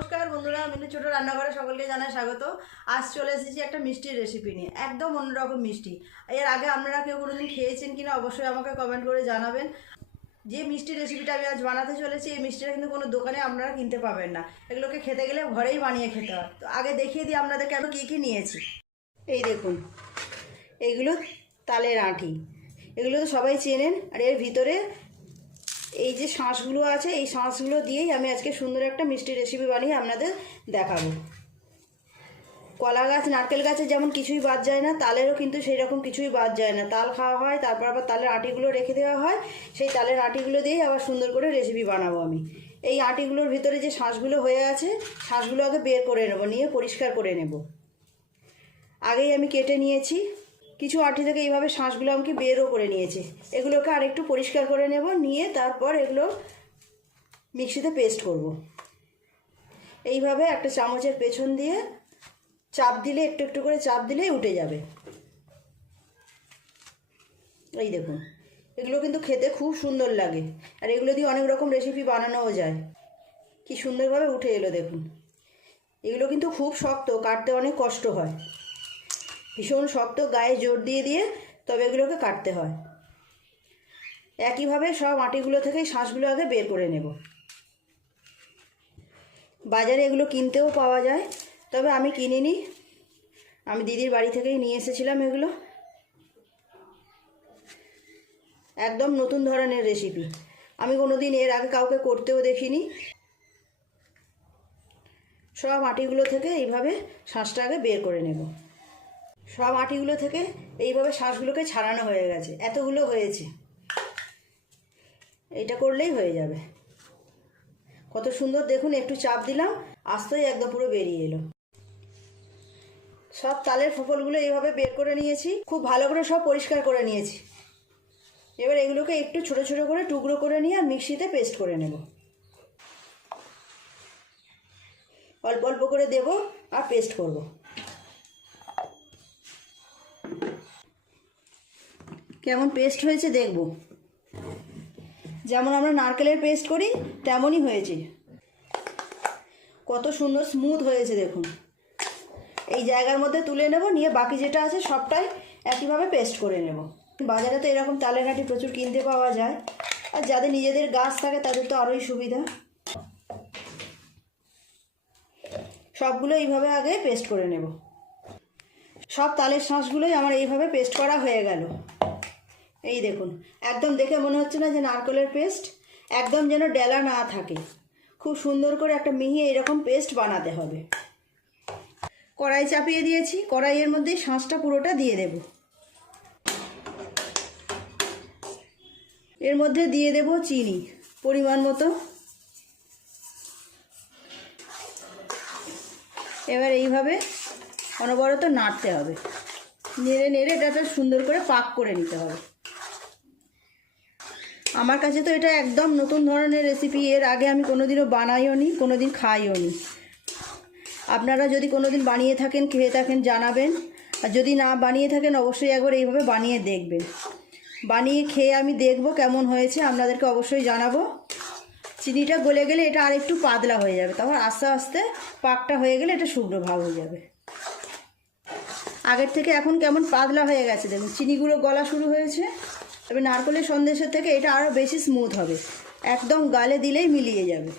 নমস্কার বন্ধুরা, মিনু ছোট রান্নাঘরে সকলকে জানাই স্বাগত। আজ চলে এসেছি একটা মিষ্টির রেসিপি নিয়ে, একদম অন্যরকম মিষ্টি। এর আগে আপনারা কেউ কোনোদিন খেয়েছেন কিনা অবশ্যই আমাকে কমেন্ট করে জানাবেন। যে মিষ্টি রেসিপিটা আমি আজ বানাতে চলেছি, এই মিষ্টিটা কিন্তু কোনো দোকানে আপনারা কিনতে পাবেন না। এগুলোকে খেতে গেলে ঘরেই বানিয়ে খেতে হয়। তো আগে দেখিয়ে দিই আপনাদেরকে আমি কী কী নিয়েছি। এই দেখুন এইগুলো তালের আঁটি। এগুলো তো সবাই চেনেন, আর এর ভিতরে এই যে শাঁসগুলো আছে, এই শাঁসগুলো দিয়েই আমি আজকে সুন্দর একটা মিষ্টি রেসিপি বানিয়ে আপনাদের দেখাবো। কলা গাছ, নারকেল গাছে যেমন কিছুই বাদ যায় না, তালেরও কিন্তু সেই রকম কিছুই বাদ যায় না। তাল খাওয়া হয়, তারপর আবার তালের আটিগুলো রেখে দেওয়া হয়, সেই তালের আটিগুলো দিয়েই আবার সুন্দর করে রেসিপি বানাবো আমি। এই আটিগুলোর ভিতরে যে শাঁসগুলো হয়ে আছে, শাঁসগুলো আগে বের করে নেব, নিয়ে পরিষ্কার করে নেব। আগেই আমি কেটে নিয়েছি। কিছু আটি থেকে এইভাবে শাঁসগুলো আমাকে বেরও করে নিয়েছি। এগুলোকে আরেকটু পরিষ্কার করে নেব, নিয়ে তারপর এগুলো মিক্সিতে পেস্ট করব। এইভাবে একটা চামচের পেছন দিয়ে চাপ দিলে, একটু একটু করে চাপ দিলেই উঠে যাবে। এই দেখুন, এগুলো কিন্তু খেতে খুব সুন্দর লাগে, আর এগুলো দিয়ে অনেক রকম রেসিপি বানানোও যায়। কি সুন্দরভাবে উঠে এলো দেখুন। এগুলো কিন্তু খুব শক্ত, কাটতে অনেক কষ্ট হয়। ভীষণ শক্ত গায়ে জোর দিয়ে দিয়ে তবে এগুলোকে কাটতে হয়। একইভাবে সব মাটিগুলো থেকেই শাঁসগুলো আগে বের করে নেব। বাজারে এগুলো কিনতেও পাওয়া যায়, তবে আমি কিনিনি। আমি দিদির বাড়ি থেকেই নিয়ে এসেছিলাম এগুলো। একদম নতুন ধরনের রেসিপি আমি কোনো দিন এর আগে কাউকে করতেও দেখিনি। সব আটিগুলো থেকে এইভাবে শাঁসটা আগে বের করে নেব। সব আটিগুলো থেকে এইভাবে শ্বাসগুলোকে ছাড়ানো হয়ে গেছে। এতগুলো হয়েছে। এইটা করলেই হয়ে যাবে। কত সুন্দর, দেখুন, একটু চাপ দিলাম, আস্তেই একদম পুরো বেরিয়ে এলো। সব তালের ফোফলগুলো এইভাবে বের করে নিয়েছি, খুব ভালো করে সব পরিষ্কার করে নিয়েছি। এবার এগুলোকে একটু ছোট ছোট করে টুকরো করে নিয়ে আর মিক্সিতে পেস্ট করে নেব। অল্প অল্প করে দেব আর পেস্ট করব। কেমন পেস্ট হয়েছে দেখব। যেমন আমরা নারকেলের পেস্ট করি, তেমনই হয়েছে। কত সুন্দর স্মুথ হয়েছে দেখুন। এই জায়গার মধ্যে তুলে নেব, নিয়ে বাকি যেটা আছে সবটাই একইভাবে পেস্ট করে নেব। বাজারে তো এরকম তালের কাঠি প্রচুর কিনতে পাওয়া যায়। আর যাদের নিজেদের গাছ থাকে, তাদের তো আরোই সুবিধা। সবগুলো এইভাবে আগে পেস্ট করে নেব। সব তালের শাঁসগুলোই আমার এইভাবে পেস্ট করা হয়ে গেল। এই দেখুন, একদম দেখে মনে হচ্ছে না যে নারকেলের পেস্ট, একদম যেন ডেলা না থাকে। খুব সুন্দর করে একটা মিহি এরকম পেস্ট বানাতে হবে। কড়াই চাপিয়ে দিয়েছি, কড়াইয়ের মধ্যেই শাঁসটা পুরোটা দিয়ে দেব। এর মধ্যে দিয়ে দেব চিনি, পরিমাণ মতো। এবার এইভাবে অনবরত নাড়তে হবে। নেড়ে নেড়ে এটা সুন্দর করে পাক করে নিতে হবে। আমার কাছে তো এটা একদম নতুন ধরনের রেসিপি এর আগে আমি কোনোদিনও বানাইও নি, কোনোদিন খাইও নি। আপনারা যদি কোনোদিন বানিয়ে থাকেন, খেয়ে থাকেন, জানাবেন। আর যদি না বানিয়ে থাকেন, অবশ্যই একবার এইভাবে বানিয়ে দেখবেন। বানিয়ে খেয়ে আমি দেখব কেমন হয়েছে, আপনাদেরকে অবশ্যই জানাব। চিনিটা গলে গেলে এটা আর একটু পাতলা হয়ে যাবে। তারপর আস্তে আস্তে পাকটা হয়ে গেলে এটা শুকনো ভাব হয়ে যাবে। আগের থেকে এখন কেমন পাতলা হয়ে গেছে, দেখুন, চিনিগুলো গলা শুরু হয়েছে। তবে নারকলের সন্দেশের থেকে এটা আরও বেশি স্মুথ হবে। একদম গালে দিলেই মিলিয়ে যাবে।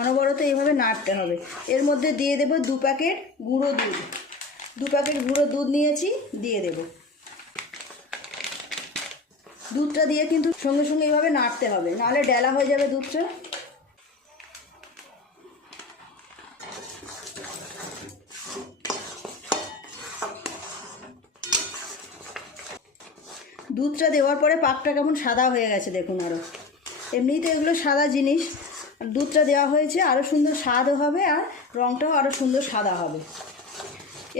অনবরত এইভাবে নাড়তে হবে। এর মধ্যে দিয়ে দেব দু প্যাকেট গুঁড়ো দুধ। দু প্যাকেট গুঁড়ো দুধ নিয়েছি, দিয়ে দেব। দুধটা দিয়ে কিন্তু সঙ্গে সঙ্গে এইভাবে নাড়তে হবে। নাহলে ডেলা হয়ে যাবে দুধটা। দুধটা দেওয়ার পরে পাকটা কেমন সাদা হয়ে গেছে দেখুন আরও এমনিতে এগুলো সাদা জিনিস। দুধটা দেওয়া হয়েছে আরও সুন্দর স্বাদও হবে আর রঙটাও আরও সুন্দর সাদা হবে।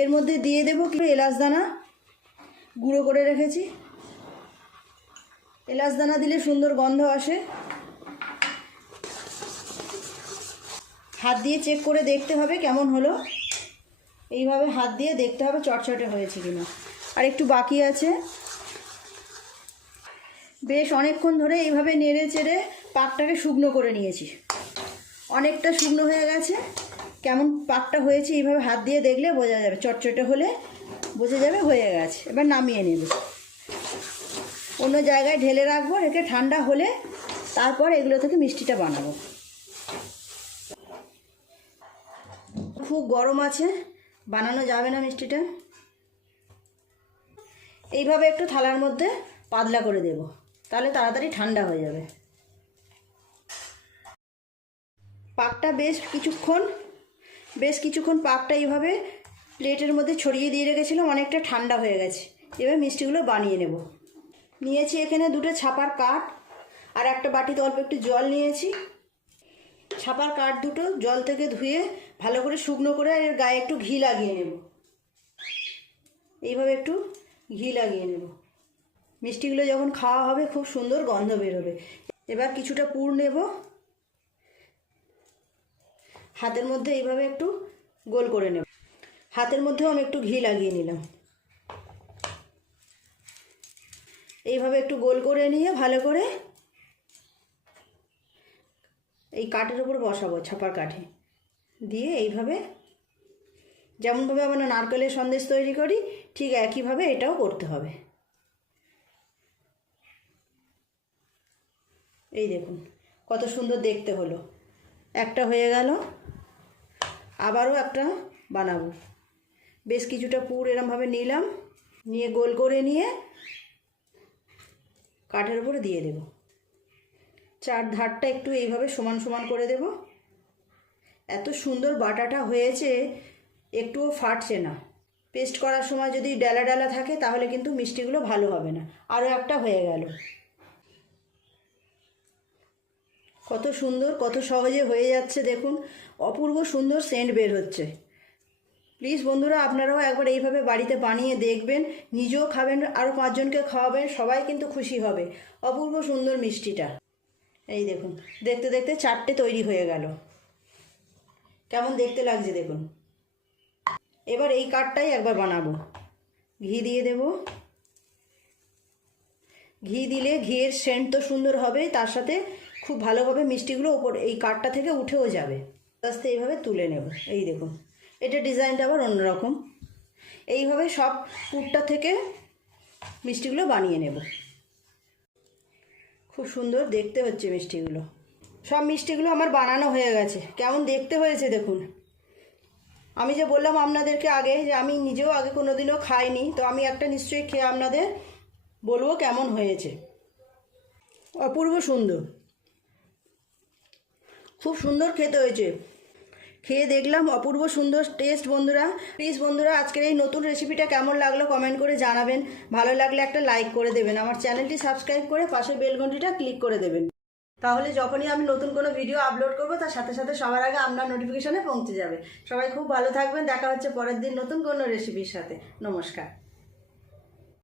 এর মধ্যে দিয়ে দেবো কি এলাচ দানা, গুঁড়ো করে রেখেছি। এলাচ দানা দিলে সুন্দর গন্ধ আসে। হাত দিয়ে চেক করে দেখতে হবে কেমন হলো। এইভাবে হাত দিয়ে দেখতে হবে চটচটে হয়েছে কিনা। আর একটু বাকি আছে। বেশ অনেকক্ষণ ধরে এইভাবে নেড়ে চেড়ে পাকটাকে শুকনো করে নিয়েছি। অনেকটা শুকনো হয়ে গেছে। কেমন পাকটা হয়েছে এইভাবে হাত দিয়ে দেখলে বোঝা যাবে। চটচটে হলে বোঝা যাবে হয়ে গেছে। এবার নামিয়ে নেব। অন্য জায়গায় ঢেলে রাখব, রেখে ঠান্ডা হলে তারপর এগুলো থেকে মিষ্টিটা বানাবো। খুব গরম আছে, বানানো যাবে না মিষ্টিটা। এইভাবে একটু থালার মধ্যে পাতলা করে দেব। তাহলে তাড়াতাড়ি ঠান্ডা হয়ে যাবে। পাকটা বেশ কিছুক্ষণ বেশ কিছুক্ষণ পাকটা এইভাবে প্লেটের মধ্যে ছড়িয়ে দিয়ে রেখেছিলাম, অনেকটা ঠান্ডা হয়ে গেছে। এবার মিষ্টিগুলো বানিয়ে নেব। নিয়েছি এখানে দুটো ছাপার কাঠ আর একটা বাটিতে অল্প একটু জল নিয়েছি। ছাপার কাঠ দুটো জল থেকে ধুয়ে ভালো করে শুকনো করে এর গায়ে একটু ঘি লাগিয়ে নেব। এইভাবে একটু ঘি লাগিয়ে নেব। মিষ্টিগুলো যখন খাওয়া হবে, খুব সুন্দর গন্ধ বেরোবে। এবার কিছুটা পুর নেব। হাতের মধ্যে এইভাবে একটু গোল করে নেব। হাতের মধ্যেও আমি একটু ঘি লাগিয়ে নিলাম। এইভাবে একটু গোল করে নিয়ে ভালো করে এই কাঠের উপর বসাবো, ছাপার কাঠে। দিয়ে এইভাবে যেমনভাবে আমরা নারকেলের সন্দেশ তৈরি করি, ঠিক একইভাবে এটাও করতে হবে। এই দেখুন, কত সুন্দর দেখতে হলো। একটা হয়ে গেল, আবারও একটা বানাবো। বেশ কিছুটা পুর এরমভাবে নিলাম, নিয়ে গোল করে নিয়ে কাঠের উপরে দিয়ে দেব। চার ধারটা একটু এইভাবে সমান সমান করে দেব। এত সুন্দর বাটাটা হয়েছে, একটুও ফাটছে না। পেস্ট করার সময় যদি ডালা ডালা থাকে, তাহলে কিন্তু মিষ্টিগুলো ভালো হবে না। আরও একটা হয়ে গেল। কত সুন্দর, কত সহজে হয়ে যাচ্ছে, দেখুন। অপূর্ব সুন্দর সেন্ট বের হচ্ছে। প্লিজ বন্ধুরা, আপনারাও একবার এইভাবে বাড়িতে বানিয়ে দেখবেন। নিজেও খাবেন আরও পাঁচজনকে খাওয়াবেন, সবাই কিন্তু খুশি হবে। অপূর্ব সুন্দর মিষ্টিটা। এই দেখুন, দেখতে দেখতে চারটে তৈরি হয়ে গেল। কেমন দেখতে লাগছে, দেখুন। এবার এই কাঠটাই একবার বানাবো। ঘি দিয়ে দেব। ঘি দিলে ঘিয়ের সেন্ট তো সুন্দর হবে, তার সাথে খুব ভালোভাবে মিষ্টিগুলো ওপর, এই কাঠটা থেকে উঠেও যাবে। আস্তে এইভাবে তুলে নেব। এই দেখুন, এটা ডিজাইনটা আবার অন্যরকম। এইভাবে সব পুরটা থেকে মিষ্টিগুলো বানিয়ে নেব। খুব সুন্দর দেখতে হচ্ছে মিষ্টিগুলো। সব মিষ্টিগুলো আমার বানানো হয়ে গেছে। কেমন দেখতে হয়েছে দেখুন। আমি যে বললাম আপনাদেরকে আগে যে আমি নিজেও আগে কোনো দিনও খাইনি, তো আমি একটা নিশ্চয়ই খেয়ে আপনাদের বলব কেমন হয়েছে। অপূর্ব সুন্দর। খুব সুন্দর খেতে হয়েছে। খেয়ে দেখলাম অপূর্ব সুন্দর টেস্ট বন্ধুরা। প্লিজ বন্ধুরা, আজকের এই নতুন রেসিপিটা কেমন লাগল কমেন্ট করে জানাবেন। ভালো লাগলে একটা লাইক করে দেবেন। আমার চ্যানেলটি সাবস্ক্রাইব করে পাশে বেলঘন্টিটা ক্লিক করে দেবেন। তাহলে যখনই আমি নতুন কোনো ভিডিও আপলোড করব, তার সাথে সাথে সবার আগে আপনার নোটিফিকেশানে পৌঁছে যাবে। সবাই খুব ভালো থাকবেন। দেখা হচ্ছে পরের দিন নতুন কোনো রেসিপির সাথে। নমস্কার।